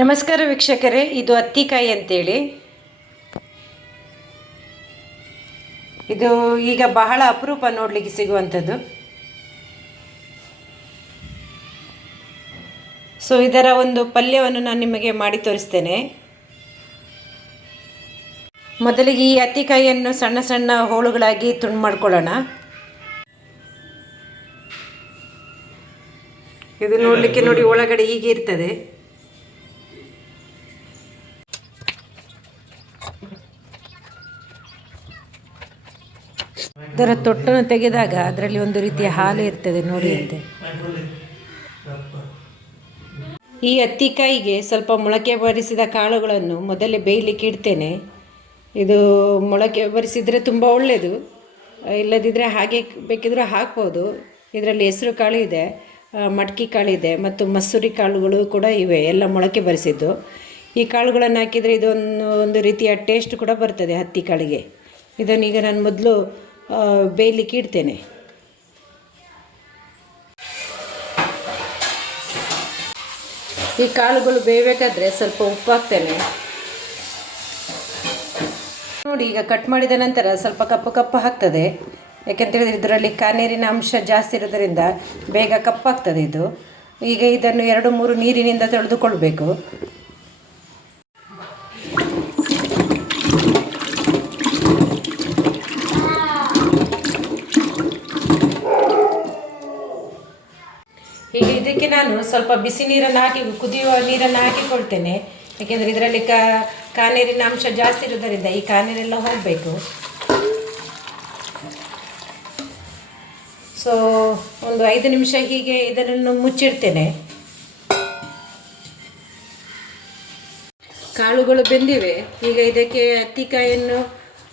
ನಮಸ್ಕಾರ ವೀಕ್ಷಕರೇ, ಇದು ಹತ್ತಿಕಾಯಿ ಅಂತೇಳಿ. ಇದು ಈಗ ಬಹಳ ಅಪರೂಪ ನೋಡಲಿಕ್ಕೆ ಸಿಗುವಂಥದ್ದು. ಸೊ ಇದರ ಒಂದು ಪಲ್ಯವನ್ನು ನಾನು ನಿಮಗೆ ಮಾಡಿ ತೋರಿಸ್ತೇನೆ. ಮೊದಲಿಗೆ ಈ ಹತ್ತಿಕಾಯಿಯನ್ನು ಸಣ್ಣ ಸಣ್ಣ ಹೋಳುಗಳಾಗಿ ತುಂಡು ಮಾಡ್ಕೊಳ್ಳೋಣ. ಇದು ನೋಡಲಿಕ್ಕೆ ನೋಡಿ ಒಳಗಡೆ ಹೀಗೆ ಇರ್ತದೆ. ಇದರ ತೊಟ್ಟನ್ನು ತೆಗೆದಾಗ ಅದರಲ್ಲಿ ಒಂದು ರೀತಿಯ ಹಾಲು ಇರ್ತದೆ ನೋಡಿ ಅಂತೆ. ಈ ಹತ್ತಿಕಾಯಿಗೆ ಸ್ವಲ್ಪ ಮೊಳಕೆ ಬರಿಸಿದ ಕಾಳುಗಳನ್ನು ಮೊದಲೇ ಬೇಯಲಿಕ್ಕೆ ಇಡ್ತೇನೆ. ಇದು ಮೊಳಕೆ ಬರಿಸಿದರೆ ತುಂಬ ಒಳ್ಳೆಯದು, ಇಲ್ಲದಿದ್ದರೆ ಹಾಗೆ ಬೇಕಿದ್ರೂ ಹಾಕ್ಬೋದು. ಇದರಲ್ಲಿ ಹೆಸರು ಕಾಳು ಇದೆ, ಮಟಕಿ ಕಾಳಿದೆ ಮತ್ತು ಮಸೂರಿ ಕಾಳುಗಳು ಕೂಡ ಇವೆ, ಎಲ್ಲ ಮೊಳಕೆ ಬರಿಸಿದ್ದು. ಈ ಕಾಳುಗಳನ್ನು ಹಾಕಿದರೆ ಒಂದು ರೀತಿಯ ಟೇಸ್ಟ್ ಕೂಡ ಬರ್ತದೆ ಹತ್ತಿ ಕಾಳಿಗೆ. ಇದನ್ನೀಗ ನಾನು ಮೊದಲು ಬೇಯಲಿಕ್ಕೆ ಇಡ್ತೇನೆ. ಈ ಕಾಳುಗಳು ಬೇಯಬೇಕಾದ್ರೆ ಸ್ವಲ್ಪ ಉಪ್ಪು ಹಾಕ್ತೇನೆ ನೋಡಿ. ಈಗ ಕಟ್ ಮಾಡಿದ ನಂತರ ಸ್ವಲ್ಪ ಕಪ್ಪು ಕಪ್ಪು ಹಾಕ್ತದೆ, ಯಾಕೆಂತೇಳಿದರೆ ಇದರಲ್ಲಿ ಕಾನೀರಿನ ಅಂಶ ಜಾಸ್ತಿ ಇರೋದರಿಂದ ಬೇಗ ಕಪ್ಪಾಗ್ತದೆ ಇದು. ಈಗ ಇದನ್ನು 2-3 ನೀರಿನಿಂದ ತೊಳೆದುಕೊಳ್ಬೇಕು. ಈಗ ಇದಕ್ಕೆ ನಾನು ಸ್ವಲ್ಪ ಬಿಸಿ ನೀರನ್ನು ಹಾಕಿ, ಕುದಿಯುವ ನೀರನ್ನು ಹಾಕಿಕೊಳ್ತೇನೆ. ಏಕೆಂದರೆ ಇದರಲ್ಲಿ ಕಾನೀರಿನ ಅಂಶ ಜಾಸ್ತಿ ಇರೋದರಿಂದ ಈ ಕಾನೀರೆಲ್ಲ ಹೋಗಬೇಕು. ಸೊ ಒಂದು 5 ನಿಮಿಷ ಹೀಗೆ ಇದನ್ನು ಮುಚ್ಚಿಡ್ತೇನೆ. ಕಾಳುಗಳು ಬೆಂದಿವೆ. ಈಗ ಇದಕ್ಕೆ ಹತ್ತಿಕಾಯನ್ನು,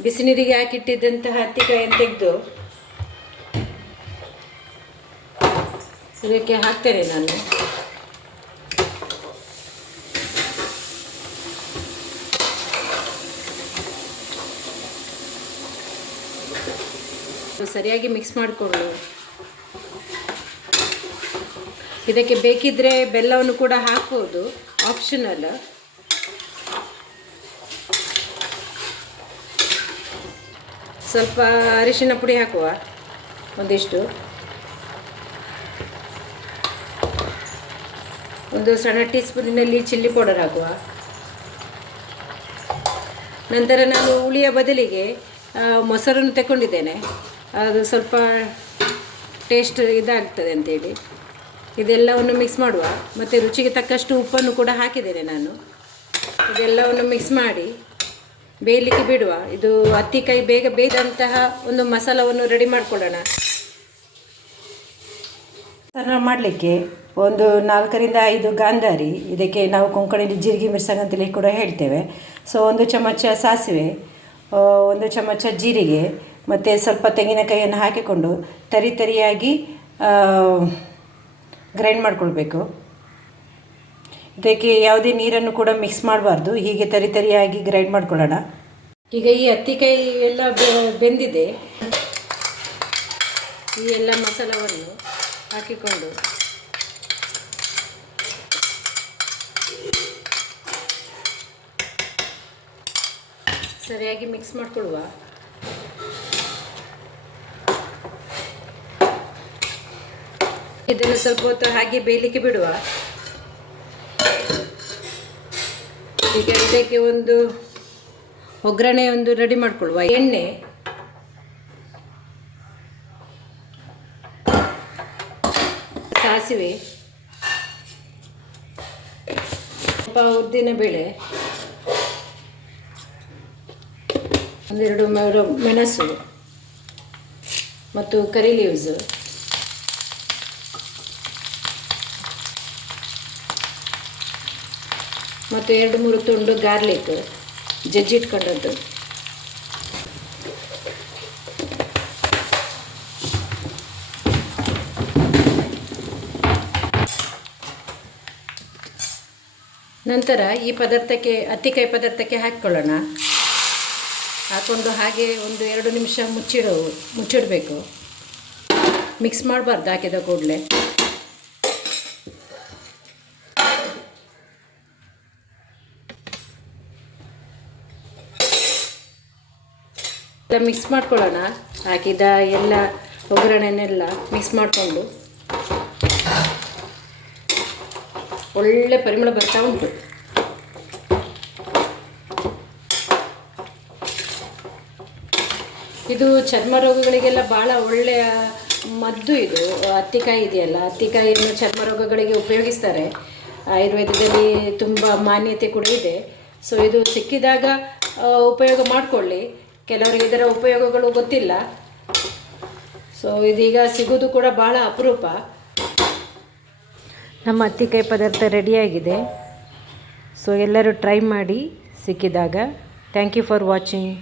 ಬಿಸಿ ನೀರಿಗೆ ಹಾಕಿಟ್ಟಿದ್ದಂತಹ ಹತ್ತಿಕಾಯನ್ನು ತೆಗೆದು ಇದಕ್ಕೆ ಹಾಕ್ತೇನೆ ನಾನು. ಸರಿಯಾಗಿ ಮಿಕ್ಸ್ ಮಾಡಿಕೊಂಡು ಇದಕ್ಕೆ ಬೇಕಿದ್ದರೆ ಬೆಲ್ಲವನ್ನು ಕೂಡ ಹಾಕ್ಬೋದು, ಆಪ್ಷನಲ್. ಸ್ವಲ್ಪ ಅರಿಶಿನ ಪುಡಿ ಹಾಕುವ, ಒಂದಿಷ್ಟು. ಒಂದು ಸಣ್ಣ ಟೀ ಸ್ಪೂನಿನಲ್ಲಿ ಚಿಲ್ಲಿ ಪೌಡರ್ ಹಾಕುವ. ನಂತರ ನಾನು ಹುಳಿಯ ಬದಲಿಗೆ ಮೊಸರನ್ನು ತಗೊಂಡಿದ್ದೇನೆ, ಅದು ಸ್ವಲ್ಪ ಟೇಸ್ಟ್ ಇದಾಗ್ತದೆ ಅಂತೇಳಿ. ಇದೆಲ್ಲವನ್ನು ಮಿಕ್ಸ್ ಮಾಡುವ. ಮತ್ತು ರುಚಿಗೆ ತಕ್ಕಷ್ಟು ಉಪ್ಪನ್ನು ಕೂಡ ಹಾಕಿದ್ದೇನೆ ನಾನು. ಇದೆಲ್ಲವನ್ನು ಮಿಕ್ಸ್ ಮಾಡಿ ಬೇಯಲಿಕ್ಕೆ ಬಿಡುವ. ಇದು ಹತ್ತಿಕಾಯಿ ಬೇಗ ಬೇಯ್ದಂತಹ ಒಂದು ಮಸಾಲವನ್ನು ರೆಡಿ ಮಾಡಿಕೊಳ್ಳೋಣ. ಮಸಾಲ ಮಾಡಲಿಕ್ಕೆ ಒಂದು 4-5 ಗಾಂಧಾರಿ, ಇದಕ್ಕೆ ನಾವು ಕೊಂಕಣಿಲಿ ಜೀರಿಗೆ ಮಿರ್ಸಂಗ್ ಅಂತೇಳಿ ಕೂಡ ಹೇಳ್ತೇವೆ. ಸೊ 1 ಚಮಚ ಸಾಸಿವೆ, 1 ಚಮಚ ಜೀರಿಗೆ ಮತ್ತು ಸ್ವಲ್ಪ ತೆಂಗಿನಕಾಯಿಯನ್ನು ಹಾಕಿಕೊಂಡು ತರಿಯಾಗಿ ಗ್ರೈಂಡ್ ಮಾಡಿಕೊಳ್ಬೇಕು. ಇದಕ್ಕೆ ಯಾವುದೇ ನೀರನ್ನು ಕೂಡ ಮಿಕ್ಸ್ ಮಾಡಬಾರ್ದು, ಹೀಗೆ ತರಿಯಾಗಿ ಗ್ರೈಂಡ್ ಮಾಡ್ಕೊಳ್ಳೋಣ. ಈಗ ಈ ಹತ್ತಿಕಾಯಿ ಎಲ್ಲ ಬೆಂದಿದೆ. ಈ ಎಲ್ಲ ಮಸಾಲವನ್ನು ಹಾಕಿಕೊಂಡು ಸರಿಯಾಗಿ ಮಿಕ್ಸ್ ಮಾಡಿಕೊಳ್ಳುವ. ಇದನ್ನು ಸ್ವಲ್ಪ ಹೊತ್ತು ಹಾಗೆ ಬೇಯಲಿಕ್ಕೆ ಬಿಡುವ. ಈಗ ಇದಕ್ಕೆ ಒಂದು ಒಗ್ಗರಣೆ ರೆಡಿ ಮಾಡಿಕೊಳ್ಳುವ. ಎಣ್ಣೆ, ಸಾಸಿವೆ, ಸ್ವಲ್ಪ ಉದ್ದಿನಬೇಳೆ, 1-2 ಮೆಣಸು ಮತ್ತು ಕರಿ ಲೀವ್ಸ್, ಮತ್ತು 2-3 ತುಂಡು ಗಾರ್ಲಿಕ್ ಜಜ್ಜಿಟ್ಕೊಂಡದ್ದು. ನಂತರ ಈ ಹತ್ತಿಕಾಯಿ ಪದಾರ್ಥಕ್ಕೆ ಹಾಕಿಕೊಳ್ಳೋಣ. ಹಾಕ್ಕೊಂಡು ಹಾಗೆ 1-2 ನಿಮಿಷ ಮುಚ್ಚಿಡಬೇಕು. ಮಿಕ್ಸ್ ಮಾಡಬಾರ್ದು ಹಾಕಿದ ಕೂಡಲೇ. ಮಿಕ್ಸ್ ಮಾಡ್ಕೊಳ್ಳೋಣ. ಹಾಕಿದ ಎಲ್ಲ ಒಗ್ಗರಣೆನೆಲ್ಲ ಮಿಕ್ಸ್ ಮಾಡಿಕೊಂಡು ಒಳ್ಳೆ ಪರಿಮಳ ಬರ್ತಾ ಉಂಟು. ಇದು ಚರ್ಮ ರೋಗಗಳಿಗೆಲ್ಲ ಭಾಳ ಒಳ್ಳೆಯ ಮದ್ದು. ಇದು ಹತ್ತಿಕಾಯಿ ಇದೆಯಲ್ಲ, ಹತ್ತಿಕಾಯಿಯನ್ನು ಚರ್ಮ ರೋಗಗಳಿಗೆ ಉಪಯೋಗಿಸ್ತಾರೆ. ಆಯುರ್ವೇದದಲ್ಲಿ ತುಂಬ ಮಾನ್ಯತೆ ಕೂಡ ಇದೆ. ಸೊ ಇದು ಸಿಕ್ಕಿದಾಗ ಉಪಯೋಗ ಮಾಡಿಕೊಳ್ಳಿ. ಕೆಲವರಿಗೆ ಇದರ ಉಪಯೋಗಗಳು ಗೊತ್ತಿಲ್ಲ. ಸೊ ಇದೀಗ ಸಿಗೋದು ಕೂಡ ಭಾಳ ಅಪರೂಪ. ನಮ್ಮ ಹತ್ತಿಕಾಯಿ ಪದಾರ್ಥ ರೆಡಿಯಾಗಿದೆ. ಸೊ ಎಲ್ಲರೂ ಟ್ರೈ ಮಾಡಿ ಸಿಕ್ಕಿದಾಗ. Thank you for watching.